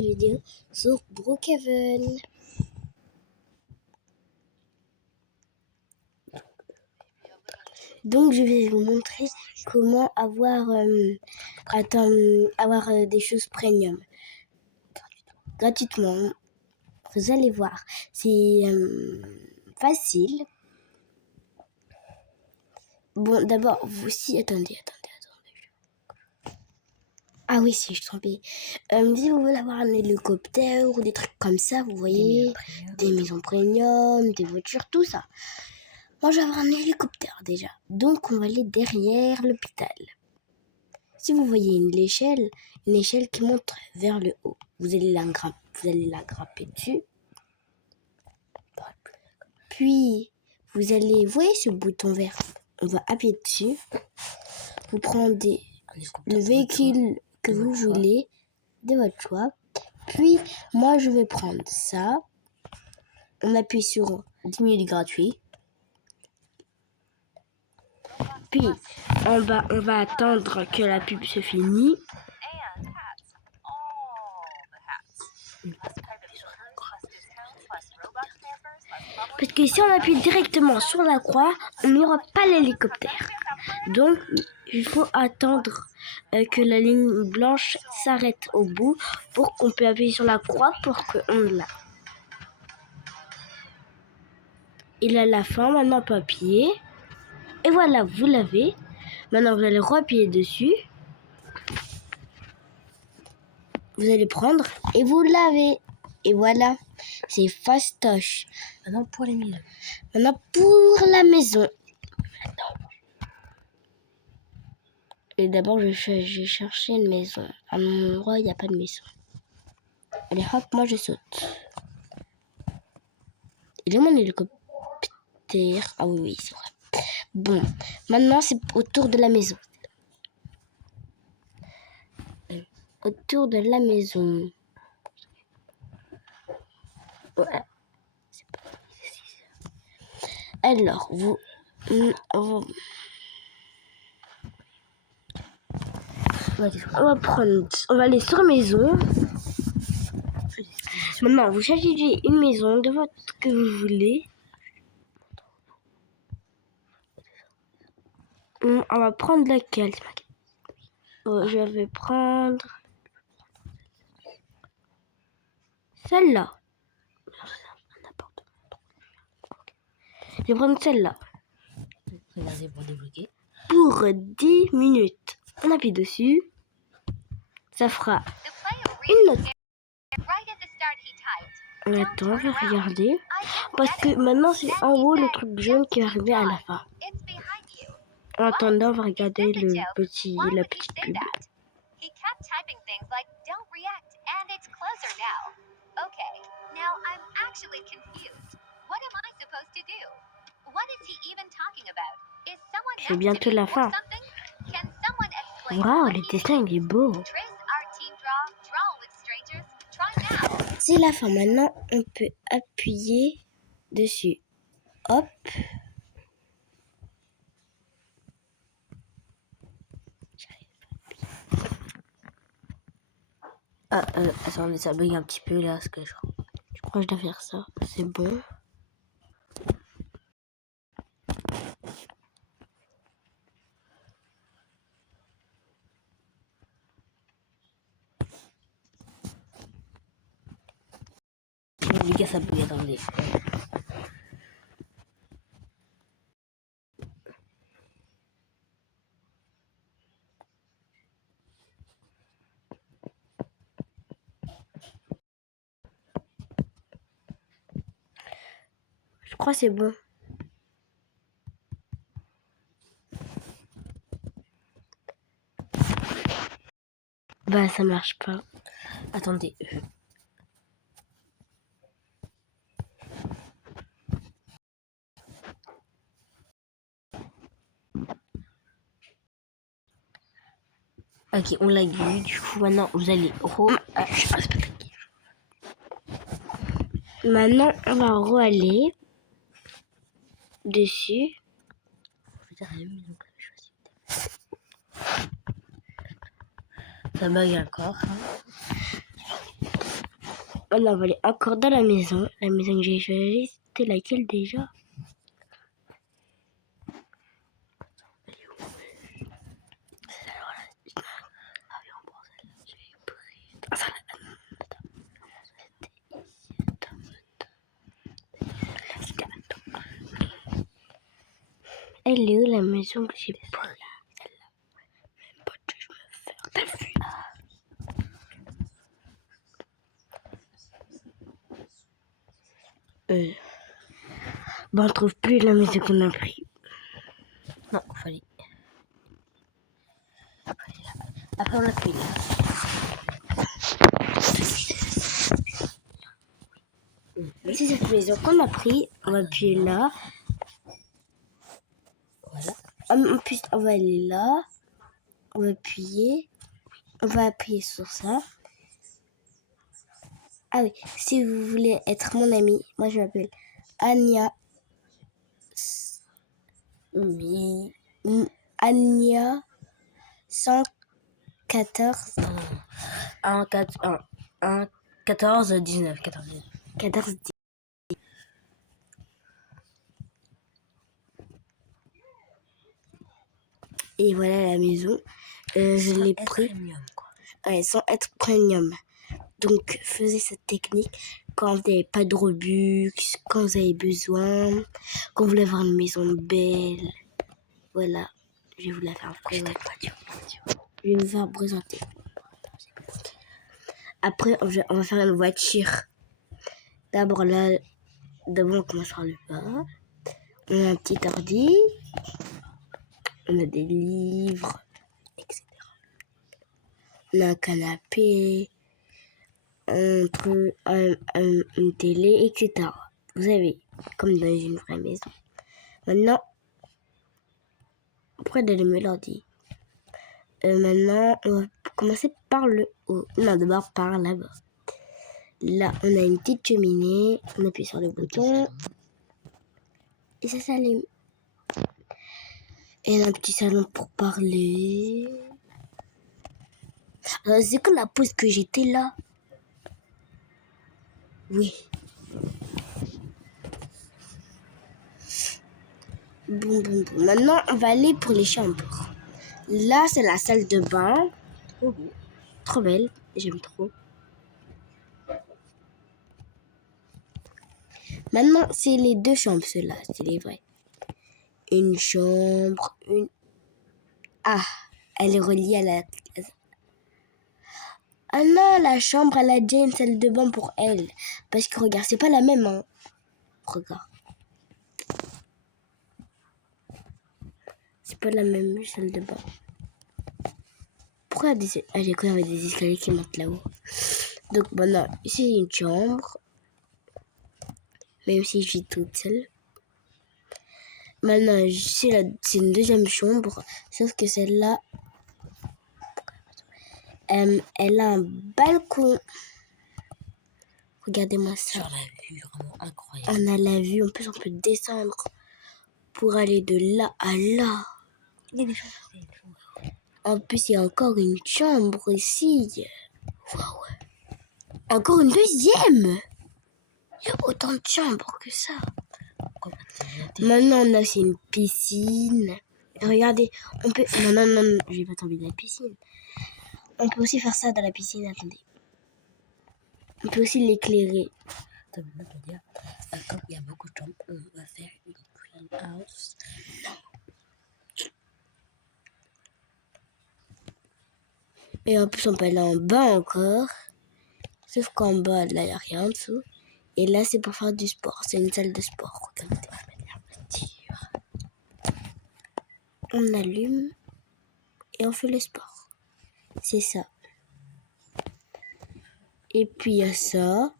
vidéo sur Brookhaven. Donc je vais vous montrer comment avoir des choses premium gratuitement. Vous allez voir, c'est facile. Bon, d'abord, attendez. Ah oui, si, je suis trompée. Si vous voulez avoir un hélicoptère ou des trucs comme ça, vous voyez, des maisons premium, des voitures, tout ça. Moi, je vais avoir un hélicoptère déjà. Donc, on va aller derrière l'hôpital. Si vous voyez une échelle qui monte vers le haut, vous allez la grimper dessus. Puis, vous voyez ce bouton vert, on va appuyer dessus. Vous prenez le véhicule que vous voulez, de votre choix. Puis, moi, je vais prendre ça. On appuie sur 10 minutes gratuit. Puis, on va attendre que la pub se finisse. Parce que si on appuie directement sur la croix, on n'aura pas l'hélicoptère. Donc, il faut attendre que la ligne blanche s'arrête au bout pour qu'on puisse appuyer sur la croix pour qu'on l'a. Il a la fin, maintenant on peut appuyer. Et voilà, vous l'avez. Maintenant, vous allez reappuyer dessus. Vous allez prendre et vous l'avez. Et voilà, c'est fastoche. Maintenant pour les maisons. Maintenant pour la maison. Et d'abord, je vais chercher une maison. À mon endroit, il n'y a pas de maison. Allez, hop, moi je saute. Il est mon hélicoptère. Ah oui, c'est vrai. Bon, maintenant c'est autour de la maison. Autour de la maison. Ouais. Alors, on va aller sur maison. Maintenant, vous cherchez une maison que vous voulez. On va prendre laquelle? Je vais prendre celle-là. Je vais prendre celle-là. Regardez pour débloquer. Pour 10 minutes. On appuie dessus. Ça fera une note. Attends, on va regarder. Parce que maintenant, c'est en haut le truc jaune qui est arrivé à la fin. En attendant, on va regarder la petite pub. C'est bientôt la fin. Waouh, le dessin il est beau. C'est la fin. Maintenant, on peut appuyer dessus. Hop. Attendez, ça bug un petit peu là, ce que je crois que je dois faire ça. C'est bon. Les gars, ça bug, attendez. Je crois que c'est bon. Bah, ça marche pas. Attendez. Ok, on l'a eu. Du coup, maintenant, vous allez... Maintenant, on va re-aller dessus. Ça bug encore. Hein. on va aller encore dans la maison. La maison que j'ai choisie, c'était laquelle déjà? Elle est où la maison que j'ai pris? Bon, on trouve plus la maison qu'on a pris. Non, fallait. Après, on l'a pris. C'est cette maison qu'on a pris. On va appuyer là. Voilà. Ensuite, on va aller là. On va appuyer. On va appuyer sur ça. Ah oui, si vous voulez être mon ami, moi je m'appelle Anya. Anya 114. 14, 19. 14. Et voilà la maison. Je l'ai pris. Premium, quoi. Ouais, sans être premium. Donc, faisez cette technique quand vous n'avez pas de Robux, quand vous avez besoin, quand vous voulez avoir une maison belle. Voilà, je vais vous la faire présenter. Je vais vous faire présenter. Après, on va faire une voiture. D'abord, on commence par le bas. On a un petit ordi. On a des livres, etc. On a un canapé. Une télé, etc. Vous savez, comme dans une vraie maison. Maintenant, pourquoi d'allumer l'ordi? Maintenant, on va commencer par le haut. Non, d'abord par là-bas. Là, on a une petite cheminée. On appuie sur le bouton. Et ça s'allume. Et un petit salon pour parler. C'est comme la pause que j'étais là. Oui. Bon. Maintenant, on va aller pour les chambres. Là, c'est la salle de bain. Trop belle. J'aime trop. Maintenant, c'est les deux chambres, ceux-là. C'est les vrais. Une chambre, une... Ah, elle est reliée à la... Ah non, la chambre, elle a déjà une salle de bain pour elle. Parce que regarde, c'est pas la même, hein. Regarde. C'est pas la même salle de bain. Pourquoi elle est quand même des escaliers qui montent là-haut? Donc maintenant, ici c'est une chambre. Même si je suis toute seule. Maintenant, c'est une deuxième chambre. Sauf que celle-là, elle a un balcon. Regardez-moi ça. Sur la vue, vraiment incroyable. On a la vue. En plus, on peut descendre pour aller de là à là. Il y a des choses. En plus, il y a encore une chambre ici. Wow. Encore une deuxième. Il y a autant de chambres que ça. Maintenant, on a aussi une piscine. Regardez, on peut... Non, je vais pas tomber dans la piscine. On peut aussi faire ça dans la piscine, attendez. On peut aussi l'éclairer. Comme il y a beaucoup de chambres, on va faire une greenhouse. Et en plus, on peut aller en bas encore. Sauf qu'en bas, là, il n'y a rien en dessous. Et là, c'est pour faire du sport. C'est une salle de sport. Regardez. On allume et on fait le sport. C'est ça. Et puis, il y a ça.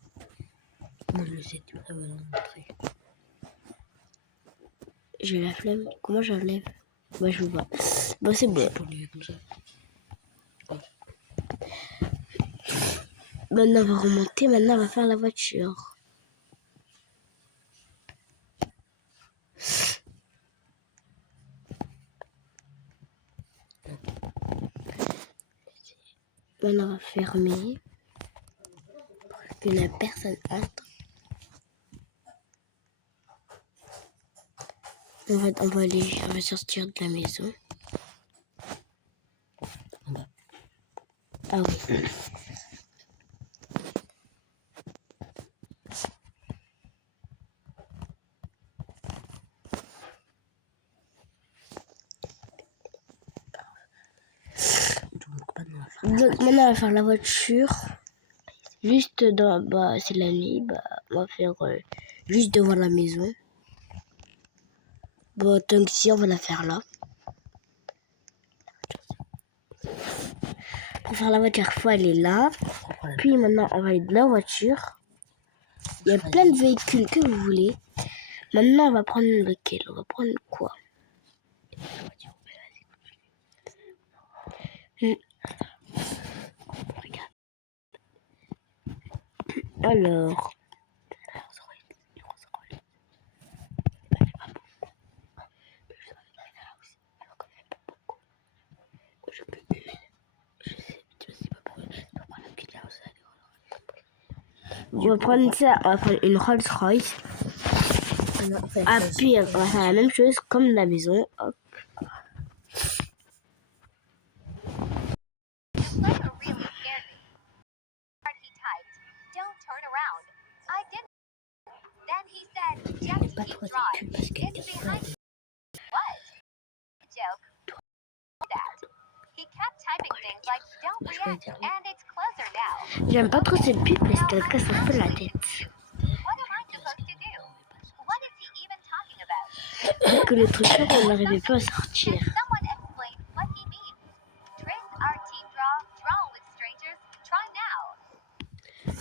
Moi, je sais, tu vas me montrer. J'ai la flemme. Comment j'enlève? Moi, je vois. Bon, c'est bon. Pour lui, comme ça. Maintenant, on va remonter. Maintenant, on va faire la voiture. Maintenant, on va fermer. qu'il n'y a personne. Attends. On va sortir de la maison. Ah oui. Donc maintenant on va faire la voiture. Juste dans, c'est la nuit, on va faire juste devant la maison. Bon, tant que si on va la faire là. Pour faire la voiture, il faut aller là. Puis maintenant on va aller dans la voiture. Il y a plein de véhicules que vous voulez. Maintenant on va prendre lequel? On va prendre quoi? Regarde. Alors. On va prendre ça, on va prendre une Rolls Royce. Ah, puis on va faire la même chose comme la maison. Hop. Pas trop de pub parce que J'aime pas trop cette pub parce qu'elle casse un peu la tête. Vu que le truc on n'arrivait pas à sortir.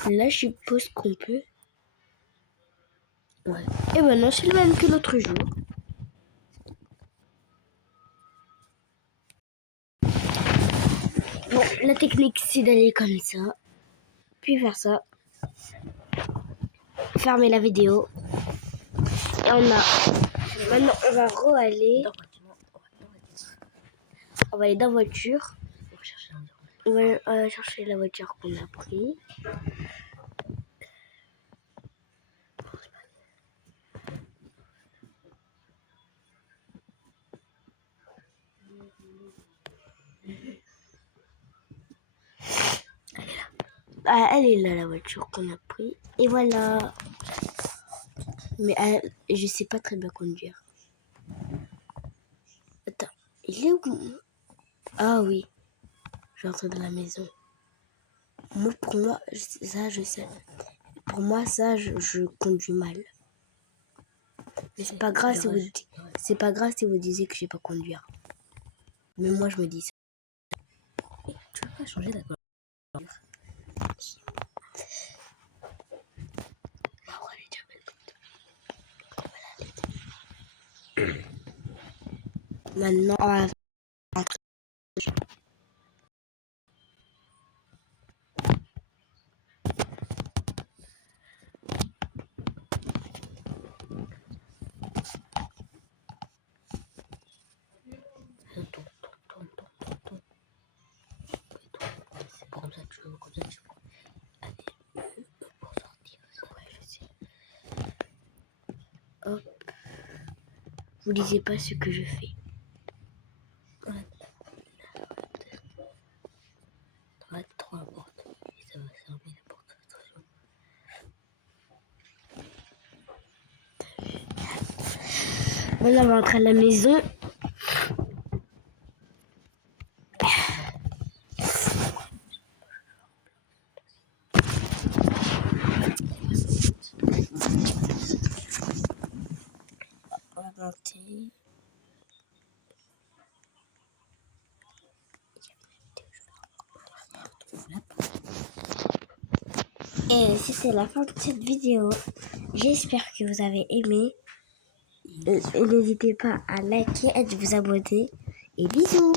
Là, je suppose qu'on peut. Ouais. Et maintenant, c'est le même que l'autre jour. Bon, la technique, c'est d'aller comme ça. Puis faire ça. Fermer la vidéo. Et on a... Maintenant, on va re-aller. On va aller dans la voiture. On va chercher la voiture qu'on a pris. Elle est là, la voiture qu'on a pris. Et voilà. Mais je sais pas très bien conduire. Attends, il est où? Ah oui. Je rentre dans la maison. Moi, pour moi, ça, je sais. Pour moi, ça, je conduis mal. Mais c'est pas grave si vous disiez que je sais pas conduire. Mais moi, je me dis ça. Tu peux pas changer d'accord. Maintenant, on va Comme ça, tu veux, allez, pour sortir. Ouais, je sais. hop. Vous lisez pas ce que je fais. Voilà. Ça va être trop important. Et ça va fermer la porte. Attention. Maintenant, on va rentrer à la maison. On va monter. Et c'était la fin de cette vidéo. J'espère que vous avez aimé. Et n'hésitez pas à liker et de vous abonner. Et bisous!